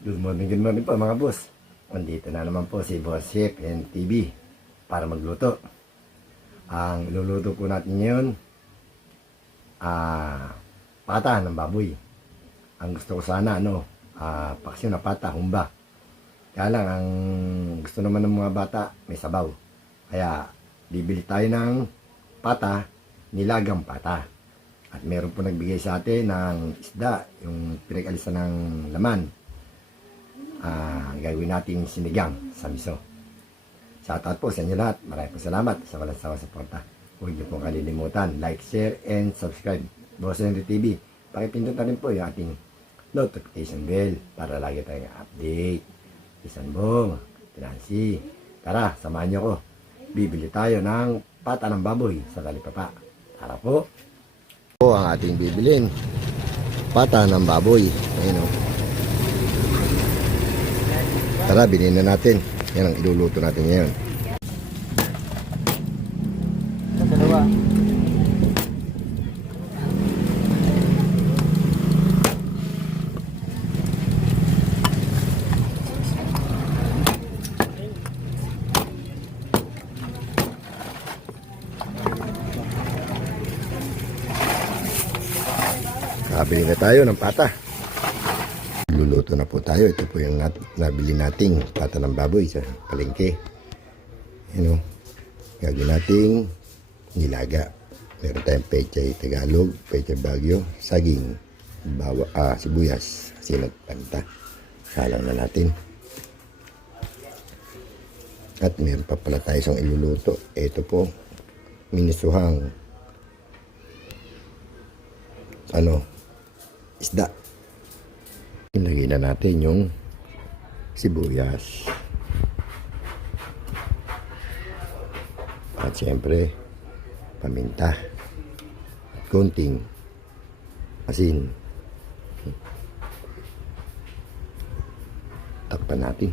Good morning po mga boss. Nandito na naman po si Boss Chef NTV para magluto. Ang iluluto po natin ngayon, pata ng baboy. Ang gusto ko sana, paksyon na pata, humba. Kaya lang, ang gusto naman ng mga bata, may sabaw. Kaya, bibili tayo ng pata, nilagang pata. At meron po nagbigay sa atin ng isda, yung pinag-alisan ng laman. Gagawin natin sinigang sa miso. Shoutout po sa inyo lahat. Maraming po salamat sa walang sawa suporta. Huwag niyo po kalilimutan, like, share, and subscribe. Boss Henry TV, pakipindot na rin po yung ating notification bell para lagi tayong update. Isanbong, Nancy. Tara, samahan niyo ko. Bibili tayo ng pata ng baboy sa talipapa. Tara po. Po ang ating bibilin. Pata ng baboy. Ayun o. Tara, bilhin na natin. Yan ang iluluto natin ngayon. Dalawa. Bili na tayo ng pata. Luluto na po tayo. Ito po yung nabili nating pata ng baboy sa palengke. Gagawin nating nilaga. Meron tayong pechay Tagalog, pechay Baguio, saging, sibuyas, asin at paminta. Salang na natin. At meron pa pala tayo isang iluluto. Ito po, minisuhang isda. Ilagay na natin yung sibuyas. At siyempre, paminta. At konting asin. Takpan natin.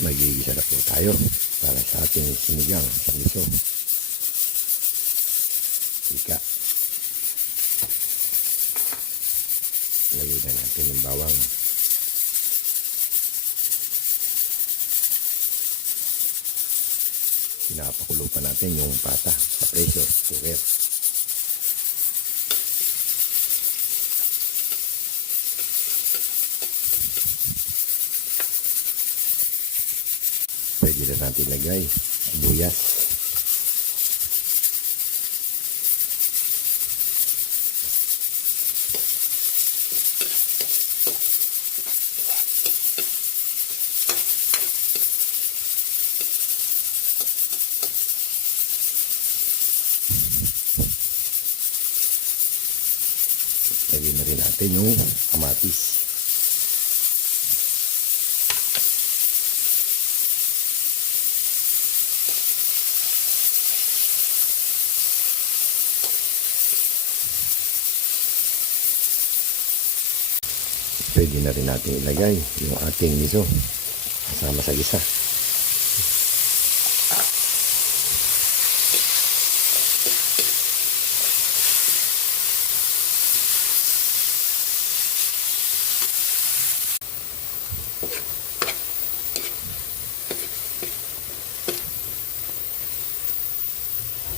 Magigisa na po tayo para sa ating sinigang sa miso. Ika. Lagay na natin yung bawang. Pinapakulo pa natin yung pata sa pressure cooker. Pwede na natin lagay sibuyas. Lagyan na rin natin yung kamatis. Pwede na rin natin ilagay yung ating miso kasama sa gisa.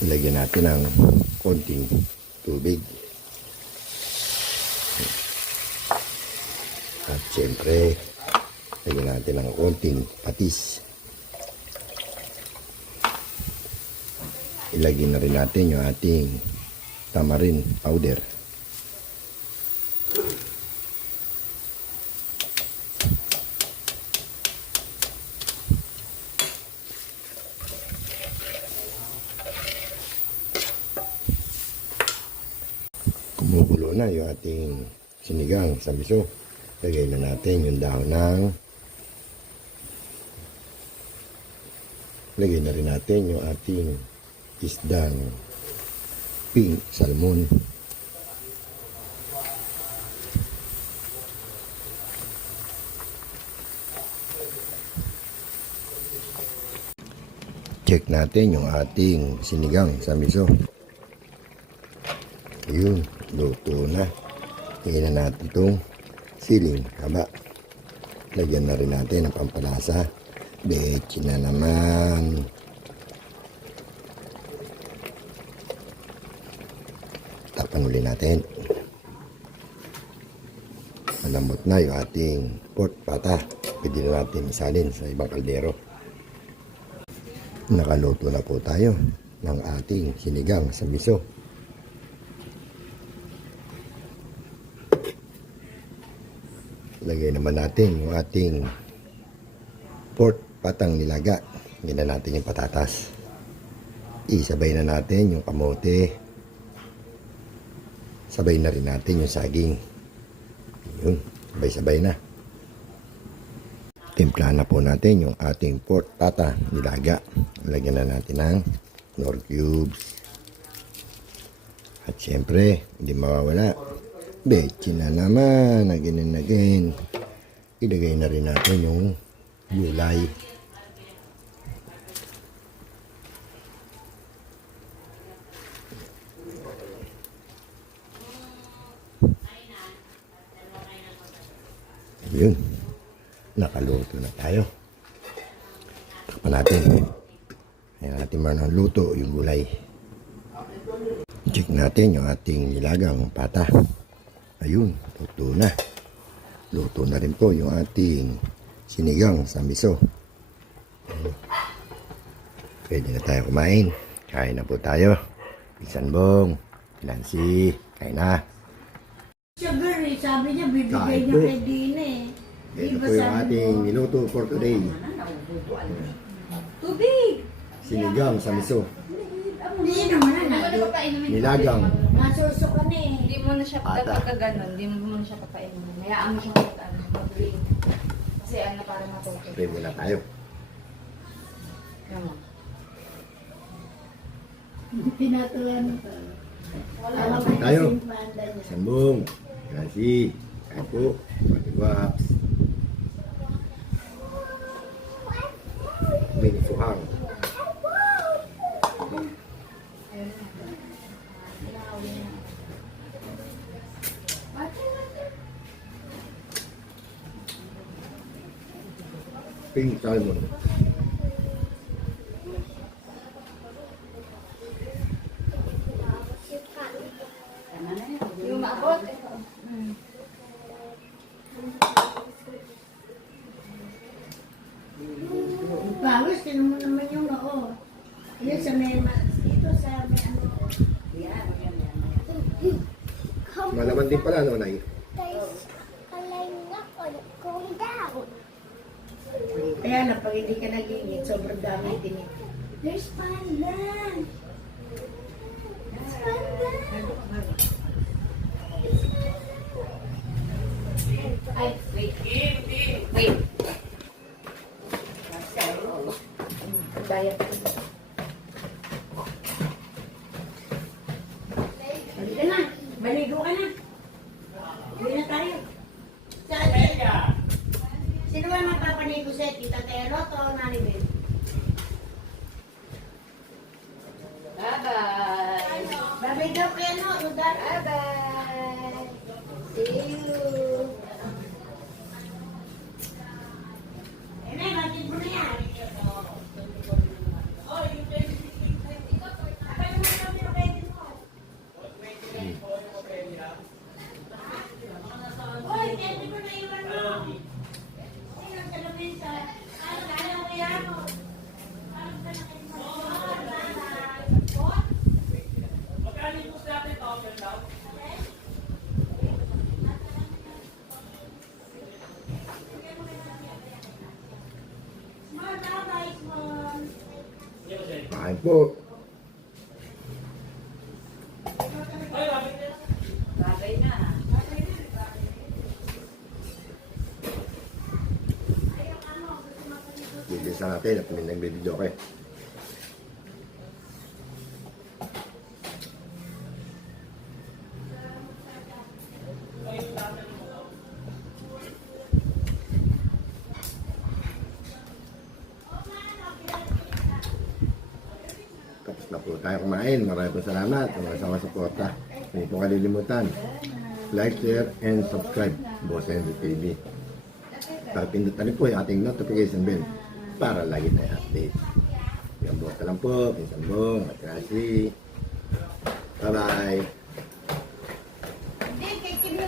Ilagyan natin ng konting tubig. At siyempre, lagyan natin ng konting patis. Ilagyan na rin natin yung ating tamarind powder. Kumukulo na yung ating sinigang sa miso. Lagay na natin yung dahon lagay na rin natin yung ating isdang pink salmon. Check natin yung ating sinigang sa miso. Ayun. luto na. Tingnan na natin itong siling haba. Lagyan na rin natin ng pampalasa. Bechi na naman. Tapan uli natin. Malambot na yung ating pork pata. Pwede na natin isalin sa ibang kaldero. Nakaluto na po tayo ng ating sinigang sa miso. Lagay naman natin yung ating pork patang nilaga. Gina natin yung patatas. Isabay na natin yung kamote. Sabay na rin natin yung saging. Yun, sabay-sabay na. Timplahan na po natin yung ating pork pata nilaga. Lagyan na natin ng nor cubes. At syempre, hindi mawawala. Bechi na naman. Again and again. Ilagay na rin natin yung gulay. Yun. Nakaluto na tayo. Takpan natin. Ayan natin marunong luto yung gulay. Check natin yung ating nilagang pata. Ayun, luto na. Luto na rin po yung ating sinigang sa miso. Pwede na tayo kumain. Kain na po tayo. Pinsan Bong, Nancy, kain na. Sugar eh, sabi niya bibigay Kain niya po. kay Dine. Ito po yung ating niluto for today. Tubig! Sinigang sa miso. Hindi naman na. Nilagang. Nasusukan eh. Hindi mo na siya, Ata. kapag ka ganun, hindi mo na siya papainin. Hayaan mo siya mag-green. Kasi ano, para matuto. Pwede muna tayo. Yan mo. Pinatulan ko. Alam mo Tayo. yung panda niya. Pinsan Bong, Nancy, kain po. Pati Waps. Mini suhang. Pink salmon. Yung maabot. Pawis, tinan mo naman yung noo. Yun sa may dito sa may ano. Malaman din pala, no, Nay? Kaya na, pag hindi ka nagingit, sobrang dami tinik. There's panda! There's panda! Ay, wait. Wait. Bayad. Halika na, baligo ka na. Uwi na tayo. Sino ba magpapanigo sa Tita Tero to Nani Ben? Bye-bye. Babay daw kayo no, Rudar. Bye-bye. See you. Eh, bakit mo na yan? Oy, pwede mo na iwan mo. Sino sa lamesa? Ano, ayaw mo yan? Small daw, guys, small. Kain po. Babay na. Bibis na natin at may nagbibidyo kayo. Tapos na po tayo kumain. Maraming salamat sa mga sama suporta. Hindi po kalilimutan. Like, share, and subscribe. Boss Henry TV. Para pindutan po yung ating notification bell para lagi na update. Yung bukas lang po, pinsan bong, matrasi. Bye-bye.